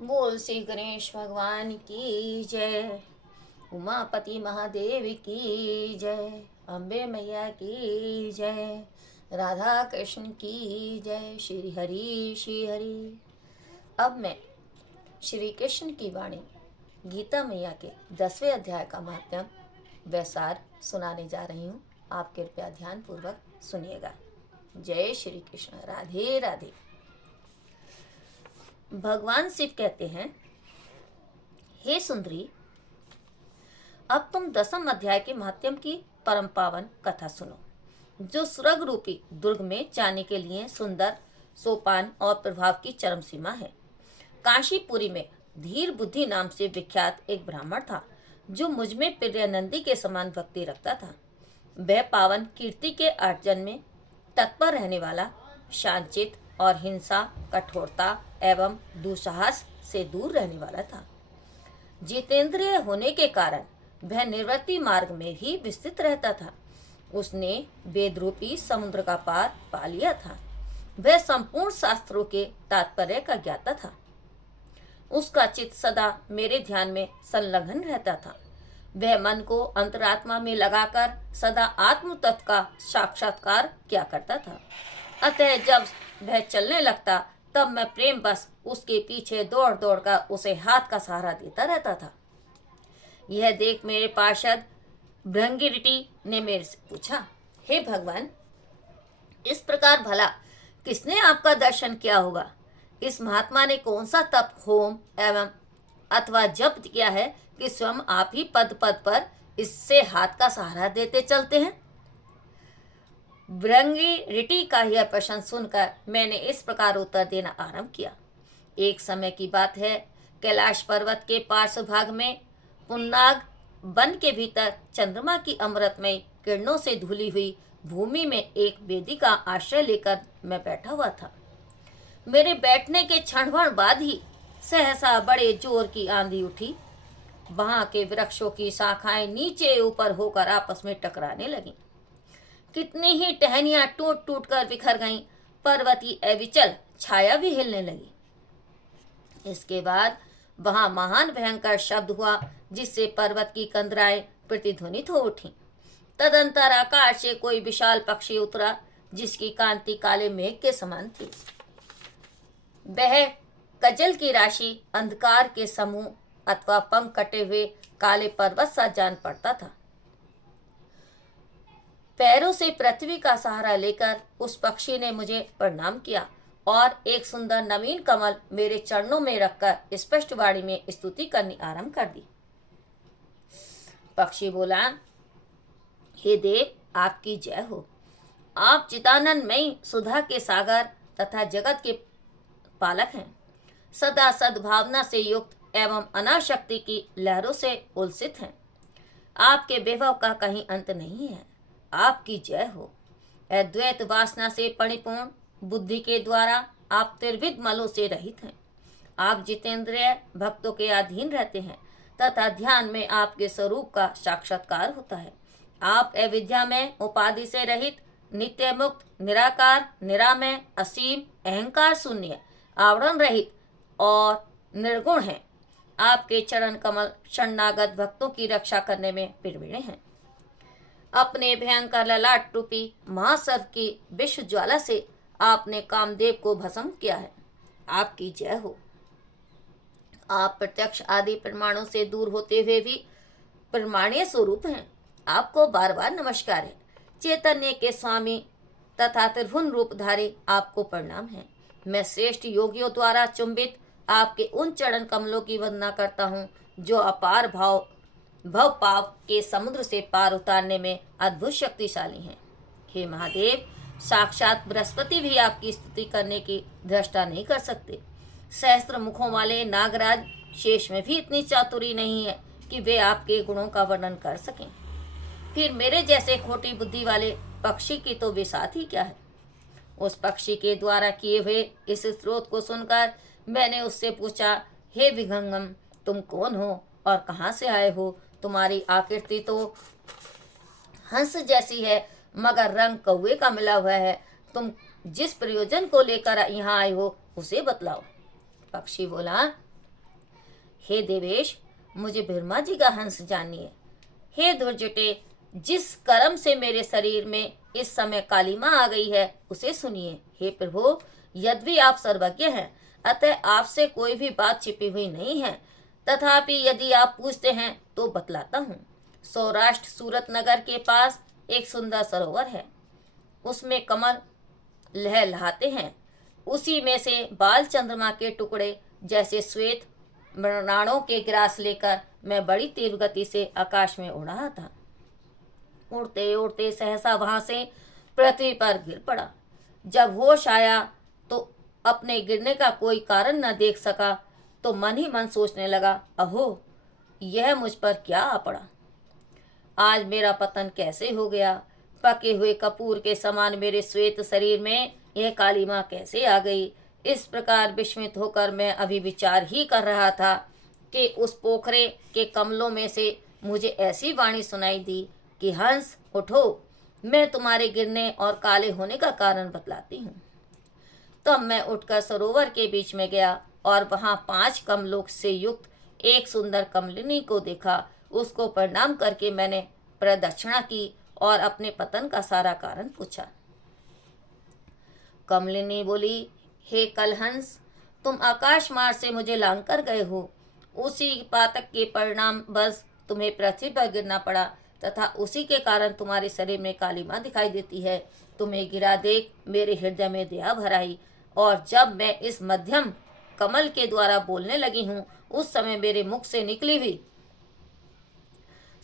बोल श्री गणेश भगवान की जय। उमापति महादेव की जय। अम्बे मैया की जय। राधा कृष्ण की जय। श्री हरि श्री हरि। अब मैं श्री कृष्ण की वाणी गीता मैया के 10वें अध्याय का माध्यम वैसार सुनाने जा रही हूँ। आप कृपया ध्यान पूर्वक सुनिएगा। जय श्री कृष्ण। राधे राधे। भगवान शिव कहते हैं, हे सुंदरी, अब तुम 10वें अध्याय के माध्यम की परम पावन कथा सुनो, जो स्वर्ग रूपी दुर्ग में जाने के लिए सुंदर सोपान और प्रभाव की चरम सीमा है। काशीपुरी में धीर बुद्धि नाम से विख्यात एक ब्राह्मण था, जो मुझ में प्रियनंदी के समान भक्ति रखता था। वह पावन कीर्ति के अर्जन में तत्पर रहने वाला, शांतचित और हिंसा, कठोरता एवं दुस्साहस से दूर रहने वाला था। जितेंद्रिय होने के कारण वह निवृत्ति मार्ग में ही विस्तृत रहता था। उसने वेदरूपी समुद्र का पार पा लिया था। वह संपूर्ण शास्त्रों के तात्पर्य का ज्ञाता था। उसका चित्त सदा मेरे ध्यान में संलग्न रहता था। वह मन को अंतरात्मा में लगाकर सदा आत्म तत्व का साक्षात्कार किया करता था। अतः जब वह चलने लगता, तब मैं प्रेम बस उसके पीछे दौड़ दौड़ कर उसे हाथ का सहारा देता रहता था। यह देख मेरे पार्षद भृंगिरिटी ने मेरे से पूछा, हे भगवान, इस प्रकार भला किसने आपका दर्शन किया होगा? इस महात्मा ने कौन सा तप, होम एवं अथवा जप किया है कि स्वयं आप ही पद पद पर इससे हाथ का सहारा देते चलते हैं? भृंगिरिटी का यह प्रश्न सुनकर मैंने इस प्रकार उत्तर देना आरंभ किया। एक समय की बात है, कैलाश पर्वत के पार्श्व भाग में पुन्नाग वन के भीतर चंद्रमा की अमृतमय किरणों से धुली हुई भूमि में एक वेदी का आश्रय लेकर मैं बैठा हुआ था। मेरे बैठने के क्षण भर बाद ही सहसा बड़े जोर की आंधी उठी। वहां के वृक्षों की शाखाएं नीचे ऊपर होकर आपस में टकराने लगीं। कितनी ही टहनियां टूट टूट कर बिखर गईं। पर्वती अविचल छाया भी हिलने लगी। इसके बाद वहां महान भयंकर शब्द हुआ, जिससे पर्वत की कंदराएं प्रतिध्वनित हो उठी। तदंतर आकाश से कोई विशाल पक्षी उतरा, जिसकी कांति काले मेघ के समान थी। वह कजल की राशि, अंधकार के समूह अथवा पंख कटे हुए काले पर्वत सा जान पड़ता था। पैरों से पृथ्वी का सहारा लेकर उस पक्षी ने मुझे प्रणाम किया और एक सुंदर नवीन कमल मेरे चरणों में रखकर स्पष्ट वाणी में स्तुति करनी आरंभ कर दी। पक्षी बोला, हे देव, आपकी जय हो। आप चिदानंदमयी सुधा के सागर तथा जगत के पालक हैं। सदा सद्भावना से युक्त एवं अनाशक्ति की लहरों से उल्सित हैं। आपके वैभव का कहीं अंत नहीं है। आपकी जय हो। अद्वैत वासना से परिपूर्ण बुद्धि के द्वारा आप त्रिविध मलों से रहित हैं। आप जितेंद्रिय भक्तों के अधीन रहते हैं तथा ध्यान में आपके स्वरूप का साक्षात्कार होता है। आप अविद्या में उपाधि से रहित, नित्य मुक्त, निराकार, निरामय, असीम, अहंकार शून्य, आवरण रहित और निर्गुण हैं। आपके चरण कमल शरणागत भक्तों की रक्षा करने में प्रवीण हैं। अपने भयंकर ललाट रूपी महासर्प की विश्व ज्वाला से आपने कामदेव को भस्म किया है। आपकी जय हो। आप प्रत्यक्ष आदि प्रमाणों से दूर होते हुए भी प्रमाणीय स्वरूप हैं। आपको बार बार नमस्कार है। चैतन्य के स्वामी तथा त्रिभुवन रूपधारी आपको प्रणाम है। मैं श्रेष्ठ योगियों द्वारा चुंबित आपके उन चरण कमलों की वंदना करता हूँ, जो अपार भव पाव के समुद्र से पार उतारने में अद्भुत शक्तिशाली हैं। हे महादेव, साक्षात बृहस्पति भी आपकी स्तुति करने की दृष्टा नहीं कर सकते। सहस्त्र मुखों वाले नागराज शेष में भी इतनी चातुरी नहीं है कि वे आपके गुणों का वर्णन कर सकें। फिर मेरे जैसे खोटी बुद्धि वाले पक्षी की तो विसात ही क्या है। उस पक्षी के द्वारा किए हुए इस स्रोत को सुनकर मैंने उससे पूछा, हे विहंगम, तुम कौन हो और कहाँ से आए हो? तुम्हारी आकृति तो हंस जैसी है, मगर रंग कौवे का मिला हुआ है। तुम जिस प्रयोजन को लेकर यहाँ आए हो, उसे बतलाओ। पक्षी बोला, हे देवेश, मुझे ब्रह्मा जी का हंस जानिए। हे दुर्जटे, जिस कर्म से मेरे शरीर में इस समय कालिमा आ गई है उसे सुनिए। हे प्रभु, यद्यपि आप सर्वज्ञ हैं, अतः आपसे कोई भी बात छिपी हुई नहीं है, तथापि यदि आप पूछते हैं तो बतलाता हूँ। सौराष्ट्र सूरत नगर के पास एक सुंदर सरोवर है, उसमें कमल लहलहाते हैं। उसी में से बाल चंद्रमा के टुकड़े जैसे श्वेत मृणालों के ग्रास लेकर मैं बड़ी तीव्र गति से आकाश में उड़ रहा था। उड़ते उड़ते सहसा वहां से पृथ्वी पर गिर पड़ा। जब होश आया तो अपने गिरने का कोई कारण न देख सका, तो मन ही मन सोचने लगा, अहो, यह मुझ पर क्या आ पड़ा। आज मेरा पतन कैसे हो गया। पके हुए कपूर के समान मेरे श्वेत शरीर में यह कालिमा कैसे आ गई। इस प्रकार विस्मित होकर मैं अभी विचार ही कर रहा था कि उस पोखरे के कमलों में से मुझे ऐसी वाणी सुनाई दी कि हंस उठो, मैं तुम्हारे गिरने और काले होने का कारण बतलाती हूँ। तब मैं उठकर सरोवर के बीच में गया और वहां 5 कमलों से युक्त एक सुंदर कमलिनी को देखा। उसको प्रणाम करके मैंने प्रदक्षिणा की और अपने पतन का सारा कारण पूछा। कमलिनी बोली, हे कलहंस, तुम आकाश मार्ग से मुझे लांग कर गए हो। उसी पातक के परिणाम बस तुम्हें पृथ्वी पर गिरना पड़ा तथा उसी के कारण तुम्हारे शरीर में कालिमा दिखाई देती है। तुम्हें गिरा देख मेरे हृदय में दया भर आई, और जब मैं इस मध्यम कमल के द्वारा बोलने लगी हूँ उस समय मेरे मुख से निकली हुई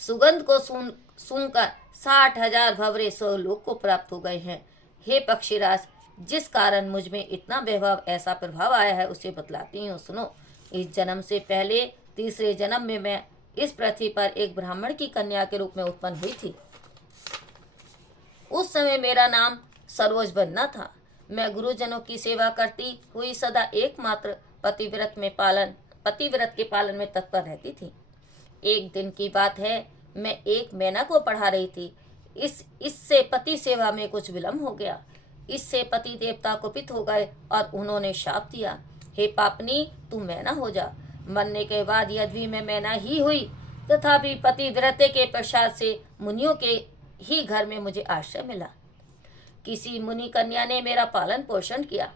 सुगंध को सूंघकर 60,000 भंवरे स्वलोक को प्राप्त हो गए हैं। हे पक्षीराज, जिस कारण मुझ में इतना वैभव ऐसा प्रभाव आया है उसे बतलाती हूँ, सुनो। इस जन्म से पहले तीसरे जन्म में मैं इस पृथ्वी पर एक ब्राह्मण की कन्या के रूप में उत्पन्न हुई थी। उस समय मेरा नाम सरोज वंदना था। मैं गुरुजनों की सेवा करती हुई सदा एकमात्र पतिव्रत के पालन में तत्पर रहती थी। एक दिन की बात है, मैं एक मैना को पढ़ा रही थी। इससे पति सेवा में कुछ विलम्ब हो गया। इससे पति देवता कुपित हो गए और उन्होंने शाप दिया, हे पापनी, तू मैना हो जा। मरने के बाद यद्यपि मैं मैना ही हुई, तथापि पतिव्रते के प्रसाद से मुनियों के ही घर में मुझे आश्रय मिला। किसी मुनि कन्या ने मेरा पालन पोषण किया।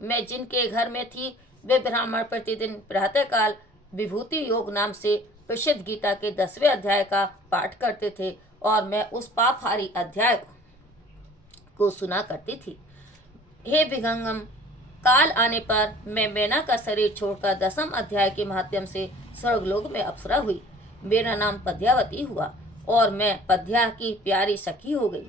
मैं जिनके घर में थी वे ब्राह्मण प्रतिदिन प्रातःकाल विभूति योग नाम से प्रसिद्ध गीता के 10वें अध्याय का पाठ करते थे और मैं उस पापहारी अध्याय को सुना करती थी। हे विहंगम, काल आने पर मैं मैना का शरीर छोड़कर 10वें अध्याय के माध्यम से स्वर्गलोक में अप्सरा हुई। मेरा नाम पद्यावती हुआ और मैं पद्या की प्यारी सखी हो गई।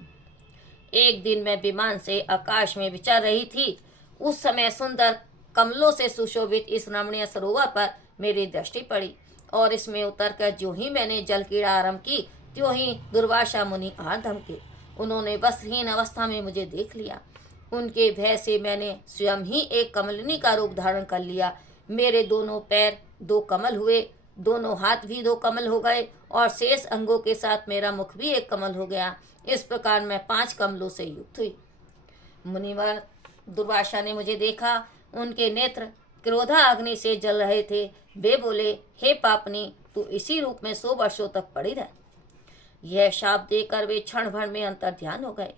एक दिन मैं विमान से आकाश में विचर रही थी। उस समय सुंदर कमलों से सुशोभित इस रमणीय सरोवर पर मेरी दृष्टि पड़ी और इसमें उतरकर जो ही मैंने जल क्रीड़ा आरंभ की त्यों ही दुर्वासा मुनि आ धमके। उन्होंने वस्त्रहीन अवस्था में मुझे देख लिया। उनके भय से मैंने स्वयं ही एक कमलिनी का रूप धारण कर लिया। मेरे दोनों पैर 2 कमल हुए, दोनों हाथ भी 2 कमल हो गए और शेष अंगों के साथ मेरा मुख भी एक कमल हो गया। इस प्रकार मैं 5 कमलों से युक्त हुई। मुनिवर दुर्वासा ने मुझे देखा। उनके नेत्र क्रोधा अग्नि से जल रहे थे। वे बोले, हे पापनी, तू इसी रूप में 100 वर्षों तक पड़ी रह। यह शाप देकर वे क्षण भर में अंतर ध्यान हो गए।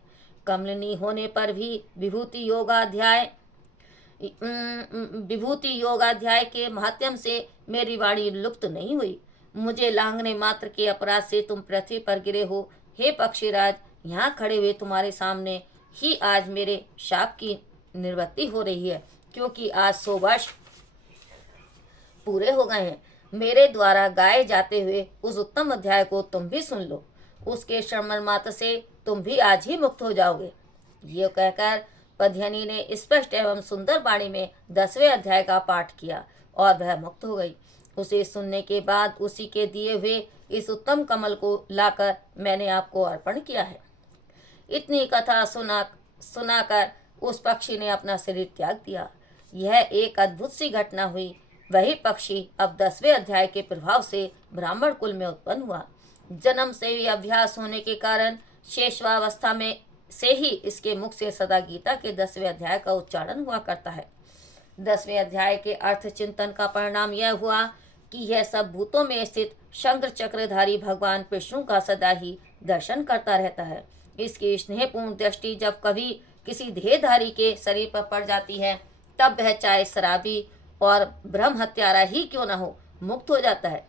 कमलिनी होने पर भी विभूति योगाध्याय के माध्यम से मेरी वाणी लुप्त नहीं हुई। मुझे लांघने मात्र के अपराध से तुम पृथ्वी पर गिरे हो। हे पक्षीराज, यहाँ खड़े हुए तुम्हारे सामने ही आज मेरे शाप की निवृत्ति हो रही है, क्योंकि आज 100 वर्ष पूरे हो गए हैं। मेरे द्वारा गाए जाते हुए उस उत्तम अध्याय को तुम भी सुन लो। उसके श्रवण मात्र से तुम भी आज ही मुक्त हो जाओगे। ये कहकर पद्यनी ने स्पष्ट एवं सुंदर वाणी में 10वें अध्याय का पाठ किया और वह मुक्त हो गई। उसे सुनने के बाद उसी के दिए हुए इस उत्तम कमल को लाकर मैंने आपको अर्पण किया है। इतनी कथा सुनाकर उस पक्षी ने अपना शरीर त्याग दिया। यह एक अद्भुत सी घटना हुई। वही पक्षी अब 10वें अध्याय के प्रभाव से ब्राह्मण कुल में उत्पन्न हुआ। जन्म से ही अभ्यास होने के कारण शेषवावस्था में से ही इसके मुख से सदा गीता के 10वें अध्याय का उच्चारण हुआ करता है। 10वें अध्याय के अर्थ चिंतन का परिणाम यह हुआ कि यह सब भूतों में स्थित शंकर चक्रधारी भगवान विष्णु का सदा ही दर्शन करता रहता है। इसकी स्नेहपूर्ण दृष्टि जब कभी किसी देहधारी के शरीर पर पड़ जाती है, तब वह चाहे शराबी और ब्रह्म हत्यारा ही क्यों न हो, मुक्त हो जाता है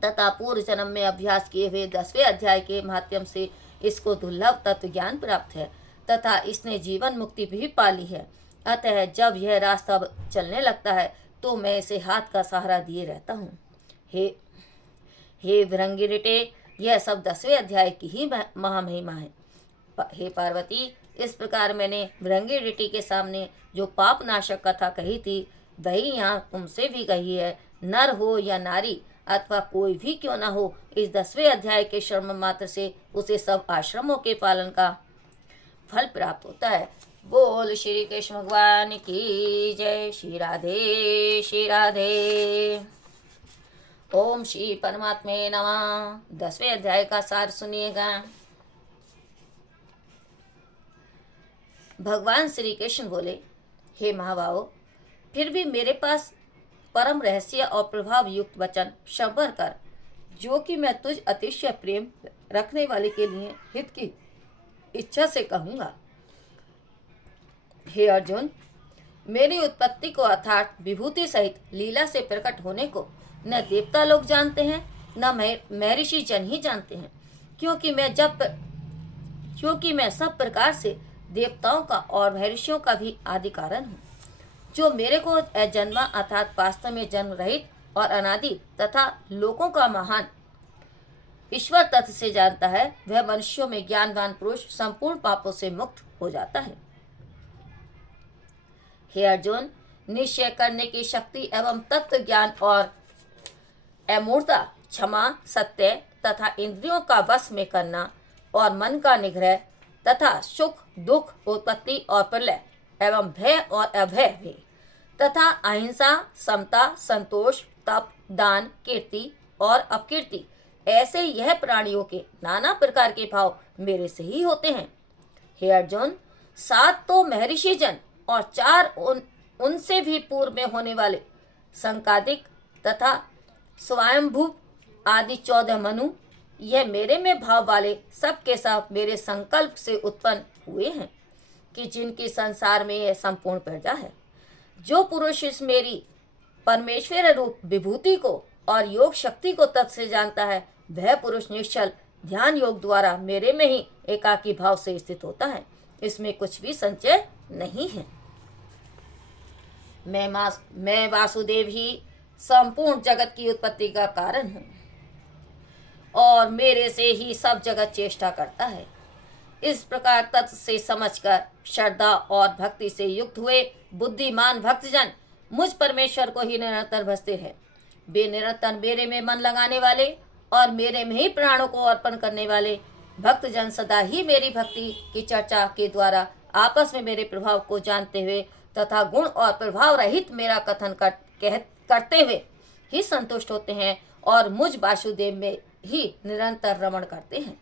तथा पूर्व जन्म में अभ्यास किए हुए 10वें अध्याय के माध्यम से इसको दुर्लभ तत्व ज्ञान प्राप्त है तथा इसने जीवन मुक्ति भी पाली है। अतः जब यह रास्ता चलने लगता है तो मैं इसे हाथ का सहारा दिए रहता हूँ। हे भृंगिरिटे, यह सब 10वें अध्याय की ही महामहिमा है। हे पार्वती, इस प्रकार मैंने भृंगिरिटी के सामने जो पाप नाशक कथा कही थी, वही यहाँ तुमसे भी कही है। नर हो या नारी अथवा कोई भी क्यों न हो, इस 10वें अध्याय के श्रवण मात्र से उसे सब आश्रमों के पालन का फल प्राप्त होता है। बोल श्री कृष्ण भगवान की जय। श्री राधे श्री राधे। ओम श्री परमात्मे नमः। 10वें अध्याय का सार सुनिएगा। भगवान श्री कृष्ण बोले, हे महाबाहो, फिर भी मेरे पास परम रहस्य और प्रभाव युक्त वचन संवर कर, जो कि मैं तुझ अतिशय प्रेम रखने वाले के लिए हित की इच्छा से कहूँगा। हे अर्जुन, मेरी उत्पत्ति को अर्थात विभूति सहित लीला से प्रकट होने को न देवता लोग जानते हैं, न महर्षि जन ही जानते हैं, क्योंकि मैं सब प्रकार से देवताओं का और महर्षियों का भी आदि कारण हूँ। जो मेरे को अजन्मा अर्थात वास्तव में जन्म रहित और अनादि तथा लोकों का महान ईश्वर तत्व से जानता है, वह मनुष्यों में ज्ञानवान पुरुष संपूर्ण पापों से मुक्त हो जाता है। हे अर्जुन, निश्चय करने की शक्ति एवं तत्व ज्ञान और अमूर्ता, क्षमा, सत्य तथा इंद्रियों का वश में करना और मन का निग्रह तथा सुख दुख, उत्पत्ति और प्रलय एवं भय और अभय भी तथा अहिंसा, समता, संतोष, तप, दान, कीर्ति और अपकीर्ति, ऐसे यह प्राणियों के नाना प्रकार के भाव मेरे से ही होते हैं। हे अर्जुन, 7 तो महर्षि जन और 4 उनसे भी पूर्व में होने वाले संकादिक तथा स्वयंभू आदि 14 मनु, यह मेरे में भाव वाले सब के सब मेरे संकल्प से उत्पन्न हुए हैं, कि जिनकी संसार में यह संपूर्ण प्रजा है। जो पुरुष इस मेरी परमेश्वर रूप विभूति को और योग शक्ति को तत्व से जानता है, वह पुरुष निश्चल ध्यान योग द्वारा मेरे में ही एकाकी भाव से स्थित होता है। इसमें कुछ भी संचय नहीं है। मैं वासुदेव ही संपूर्ण जगत की उत्पत्ति का कारण हूँ और मेरे से ही सब जगत चेष्टा करता है। इस प्रकार तत्व से समझकर श्रद्धा और भक्ति से युक्त हुए बुद्धिमान भक्तजन मुझ परमेश्वर को ही निरंतर भजते हैं। वे निरंतर मेरे में मन लगाने वाले और मेरे में ही प्राणों को अर्पण करने वाले भक्तजन सदा ही मेरी भक्ति की चर्चा के द्वारा आपस में मेरे प्रभाव को जानते हुए तथा गुण और प्रभाव रहित मेरा कथन करते हुए ही संतुष्ट होते हैं और मुझ वासुदेव में ही निरंतर रमण करते हैं।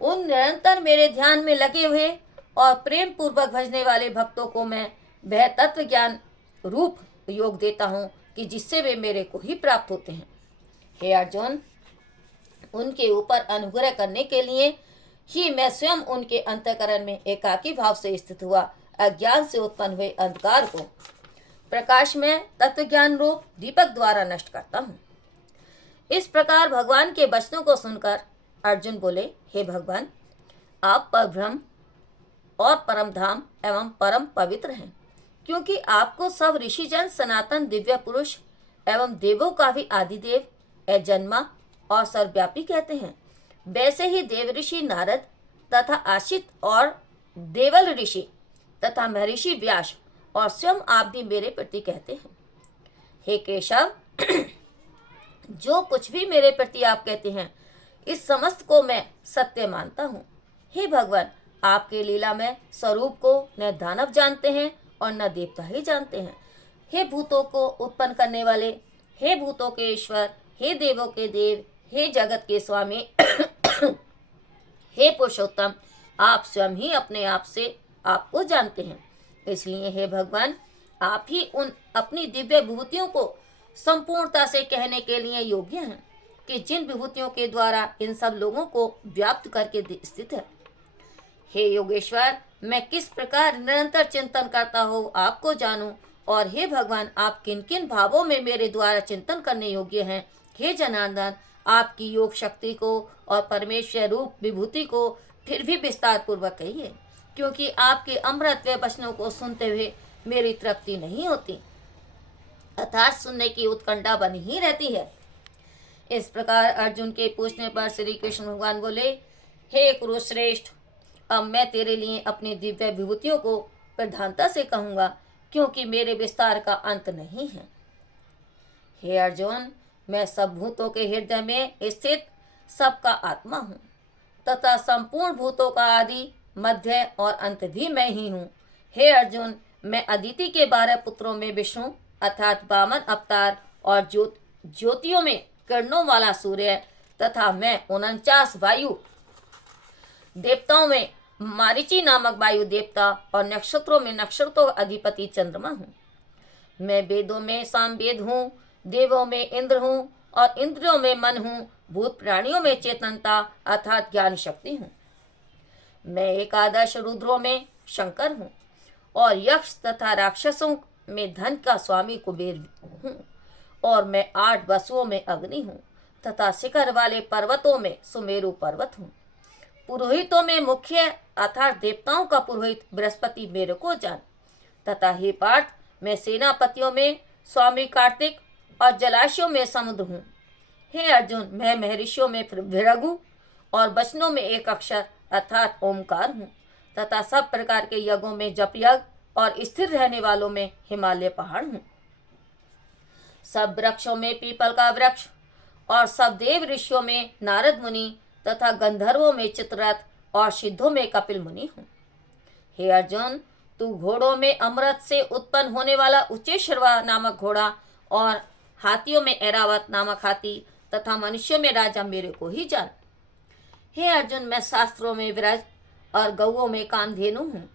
उन निरंतर मेरे ध्यान में लगे हुए और प्रेम पूर्वक भजने वाले भक्तों को मैं वह तत्व ज्ञान रूप योग देता हूँ कि जिससे वे मेरे को ही प्राप्त होते हैं। हे अर्जुन, उनके ऊपर अनुग्रह करने के लिए ही मैं स्वयं उनके अंतःकरण में एकाकी भाव से स्थित हुआ अज्ञान से उत्पन्न हुए अंधकार को प्रकाश में तत्व ज्ञान रूप दीपक द्वारा नष्ट करता हूँ। इस प्रकार भगवान के वचनों को सुनकर अर्जुन बोले, हे भगवान, आप परब्रह्म और परम धाम एवं परम पवित्र हैं, क्योंकि आपको सब ऋषिजन सनातन दिव्य पुरुष एवं देवों का भी आदिदेव, अजन्मा और सर्वव्यापी कहते हैं। वैसे ही देव ऋषि नारद तथा आशित और देवल ऋषि तथा महर्षि व्यास और स्वयं आप भी मेरे प्रति कहते हैं। हे केशव, जो कुछ भी मेरे प्रति आप कहते हैं, इस समस्त को मैं सत्य मानता हूँ। हे भगवान, आपके लीला में स्वरूप को न दानव जानते हैं और न देवता ही जानते हैं। हे भूतों को उत्पन्न करने वाले, हे भूतों के ईश्वर, हे देवों के देव, हे जगत के स्वामी, हे पुरुषोत्तम, आप स्वयं ही अपने आप से आपको जानते हैं। इसलिए हे भगवान, आप ही उन अपनी दिव्य विभूतियों को संपूर्णता से कहने के लिए योग्य हैं कि जिन विभूतियों के द्वारा इन सब लोगों को व्याप्त करके स्थित है। हे योगेश्वर, मैं किस प्रकार निरंतर चिंतन करता हूँ आपको जानूं, और हे भगवान, आप किन किन भावों में मेरे द्वारा चिंतन करने योग्य हैं। हे जनार्दन, आपकी योग शक्ति को और परमेश्वर रूप विभूति को फिर भी विस्तार पूर्वक कहिए, क्योंकि आपके अमृतमय वचनों को सुनते हुए मेरी तृप्ति नहीं होती, अर्थात सुनने की उत्कंठा बनी ही रहती है। इस प्रकार अर्जुन के पूछने पर श्री कृष्ण भगवान बोले, हे कुरुश्रेष्ठ, अब मैं तेरे लिए अपनी दिव्य विभूतियों को प्रधानता से कहूँगा, क्योंकि मेरे विस्तार का अंत नहीं है। हे अर्जुन, मैं सब भूतों के हृदय में स्थित सबका आत्मा हूँ, तथा संपूर्ण भूतों का आदि, मध्य और अंत भी मैं ही हूँ। हे अर्जुन, मैं अदिति के 12 पुत्रों में विष्णु अर्थात वामन अवतार और ज्योतियों में किरणों वाला सूर्य, तथा मैं 49 वायु देवताओं में मारीची नामक वायु देवता और नक्षत्रों में नक्षत्रों अधिपति चंद्रमा हूँ। मैं वेदों में सामवेद हूँ, देवों में इंद्र हूँ और इंद्रियों में मन हूँ, भूत प्राणियों में चेतनता अर्थात ज्ञान शक्ति हूँ। मैं एकादश रुद्रों में शंकर हूँ और यक्ष तथा राक्षसों में धन का स्वामी कुबेर हूँ, और मैं 8 वसुओं में अग्नि हूँ तथा शिखर वाले पर्वतों में सुमेरु पर्वत हूँ। पुरोहितों में मुख्य अर्थात देवताओं का पुरोहित बृहस्पति मेरे को जान, तथा हे पार्थ, मैं सेनापतियों में स्वामी कार्तिक और जलाशयों में समुद्र हूँ। हे अर्जुन, मैं महर्षियों में भृगु और वचनों में एक अक्षर अर्थात ओमकार हूँ, तथा सब प्रकार के यज्ञों में जप यज्ञ और स्थिर रहने वालों में हिमालय पहाड़ हूँ। सब वृक्षों में पीपल का वृक्ष और सब देव ऋषियों में नारद मुनि तथा गंधर्वों में चित्ररथ और सिद्धों में कपिल मुनि हूँ। हे अर्जुन, तू घोड़ों में अमृत से उत्पन्न होने वाला उच्चेश्रवा नामक घोड़ा और हाथियों में ऐरावत नामक हाथी तथा मनुष्यों में राजा मेरे को ही जान। हे अर्जुन, मैं शास्त्रों में विरज और गौओं में कामधेनु हूँ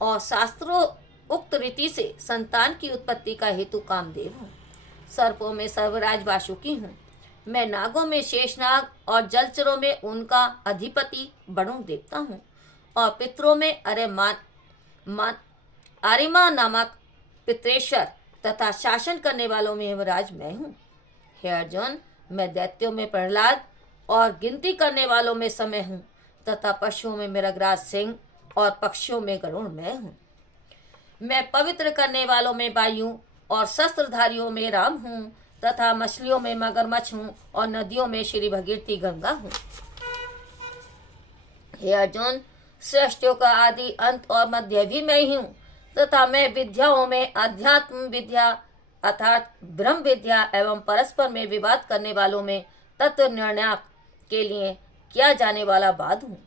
और शास्त्रों उक्त रीति से संतान की उत्पत्ति का हेतु कामदेव हूँ। सर्पों में सर्वराज वासुकी हूँ। मैं नागों में शेषनाग और जलचरों में उनका अधिपति वरुण देवता हूँ और पितरों में आरिमा नामक पितरेश्वर तथा शासन करने वालों में यमराज मैं हूँ। हे अर्जुन, मैं दैत्यों में प्रहलाद और गिनती करने वालों में समय हूँ तथा पशुओं में मृगराज सिंह और पक्षियों में गरुड़ मैं हूँ। मैं पवित्र करने वालों में वायु और शस्त्रधारियों में राम हूँ तथा मछलियों में मगरमच्छ हूँ और नदियों में श्री भगीरथी गंगा हूँ। हे अर्जुन, सृष्टियों का आदि अंत और मध्य भी मैं ही हूँ तथा मैं विद्याओं में अध्यात्म विद्या अर्थात ब्रह्म विद्या एवं परस्पर में विवाद करने वालों में तत्व निर्णय के लिए किया जाने वाला वाद हूँ।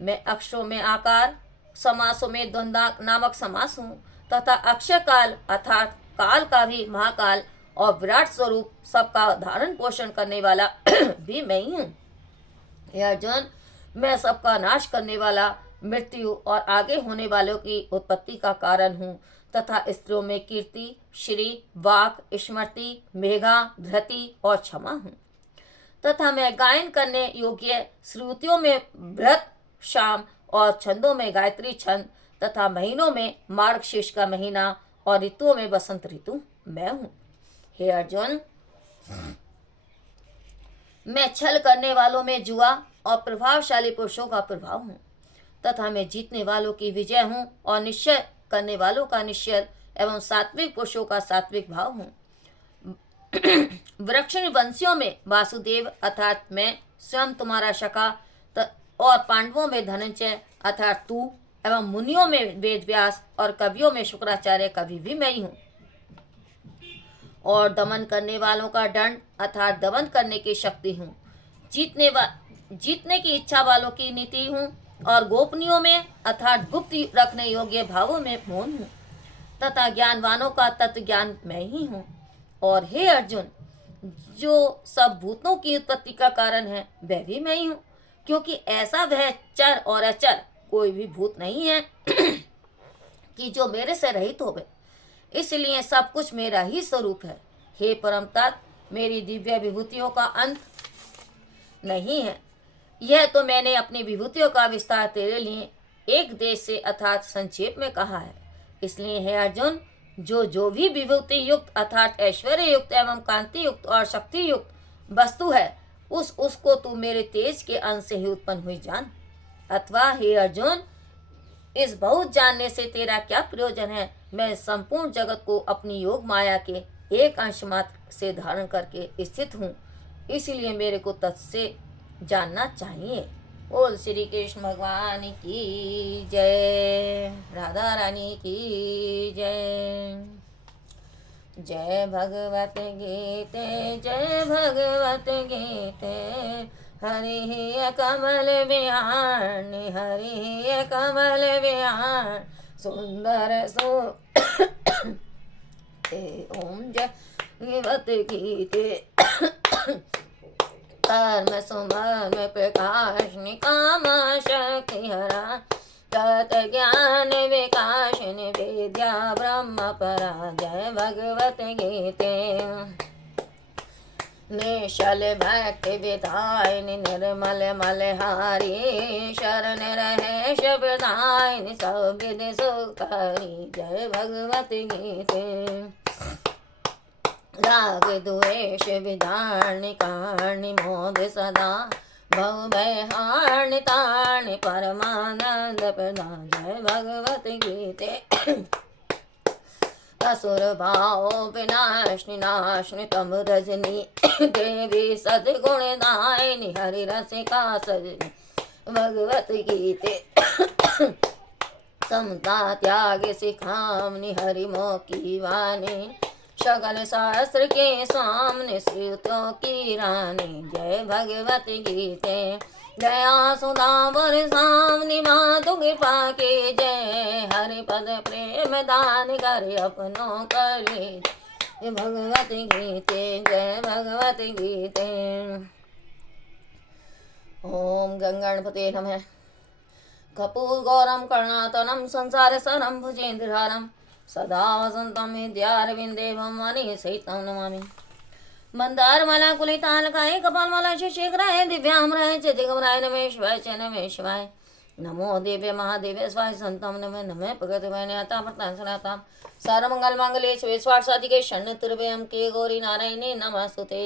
मैं अक्षरों में आकार, समासों में द्वंद्व नामक समास हूँ तथा अक्षय काल अर्थात काल का भी महाकाल और विराट स्वरूप सबका धारण पोषण करने वाला भी मैं ही हूँ। हे अर्जुन, मैं सबका नाश करने वाला, मृत्यु और आगे होने वालों की उत्पत्ति का कारण हूँ तथा स्त्रियों में कीर्ति, श्री, वाक, स्मृति, मेघा, धृति और क्षमा हूँ तथा मैं गायन करने योग्य श्रुतियों में व्रत, शाम और छंदों में गायत्री छंद तथा महीनों में मार्गशीर्ष का महीना और ऋतुओं में बसंत ऋतु मैं हूँ। हे अर्जुन, मैं छल करने वालों में जुआ और प्रभावशाली पुरुषों का प्रभाव हूँ तथा मैं जीतने वालों की विजय हूँ और निश्चय करने वालों का निश्चय एवं सात्विक पुरुषों का सात्विक भाव हूँ। वृक्षिणी वंशियों में वासुदेव अर्थात मैं स्वयं तुम्हारा शका और पांडवों में धनंजय अर्थात तू एवं मुनियों में वेदव्यास और कवियों में शुक्राचार्य कवि भी मैं ही हूँ। और दमन करने वालों का दंड अर्थात दमन करने की शक्ति हूँ। जीतने की इच्छा वालों की नीति हूँ और गोपनीयों में अर्थात गुप्त रखने योग्य भावों में मौन हूँ तथा ज्ञानवानों का तत्व ज्ञान मैं ही हूँ। और हे अर्जुन, जो सब भूतों की उत्पत्ति का कारण है वह भी मैं ही हूँ, क्योंकि ऐसा वह चर और अचर कोई भी भूत नहीं है कि जो मेरे से रहित होवे। इसलिए सब कुछ मेरा ही स्वरूप है। हे परम तात, मेरी दिव्य विभूतियों का अंत नहीं है। यह तो मैंने अपनी विभूतियों का विस्तार तेरे लिए एक देश से अर्थात संक्षेप में कहा है। इसलिए हे अर्जुन, जो भी विभूति युक्त अर्थात ऐश्वर्य युक्त एवं कांति युक्त और शक्ति युक्त वस्तु है, उसको तू मेरे तेज के अंश से ही उत्पन्न हुई जान। अथवा हे अर्जुन, इस बहुत जानने से तेरा क्या प्रयोजन है? मैं संपूर्ण जगत को अपनी योग माया के एक अंश मात्र से धारण करके स्थित हूँ, इसलिए मेरे को तत्से जानना चाहिए। बोल श्री कृष्ण भगवान की जय, राधा रानी की जय। जय भगवत गीते, जय भगवत गीते, हरि कमल विहार, हरि कमल विहार, सुंदर सो ओम जय भगवत गीते, कर्म सुमन प्रकाश निकाम शक्ति हरा, तत् ज्ञान विकाशन विद्या ब्रह्म परा। जय भगवत गीते, निश्चल भक्ति विधायिनी, निर्मल मलहारी, शरण रहे शब्दायिनी, सब विधि सुखकारी। जय भगवत गीते, राग द्वेष विदारणी, कारणी मोद सदा, भव भय हारणी तारणी, परमानंद प्रदान। जय भगवत गीते, असुर भाव विनाशनी, नाशनी तम रजनी, देवी सद्गुण दायिनी, हरि रसिका सजनी। भगवत गीते, समता त्याग सिखामनी, हरि मोह की वाणी, सकल शास्त्र के सामने श्रुतों की रानी। जय भगवत गीते, दया सुधा बरसावनी, मातु कृपा की जय, हरि पद प्रेम दान कर अपनों कर ले। जय भगवत गीते, जय भगवत गीते। ओम गंगणपते नमः। कपूर गौरम कर्णातनम, संसार सरम भुजेन्द्रहारम, सदा वसंतम विद्यारविंदे भवानी सहितं नमामि। मंदारमाला कुलितालकाय, कपालमाला शेखराय, दिव्याम्राय च दिगंबराय, नमः शिवाय च नमः शिवाय। नमो देवे महादेवे स्वाय संतम नमः नमः भगवते न्याता प्रतां सनातां, सर्वमंगल मांगल्ये शिवे स्वार्थ साधिके शरण्य त्र्यंबके गौरी नारायणे नमस्तुते।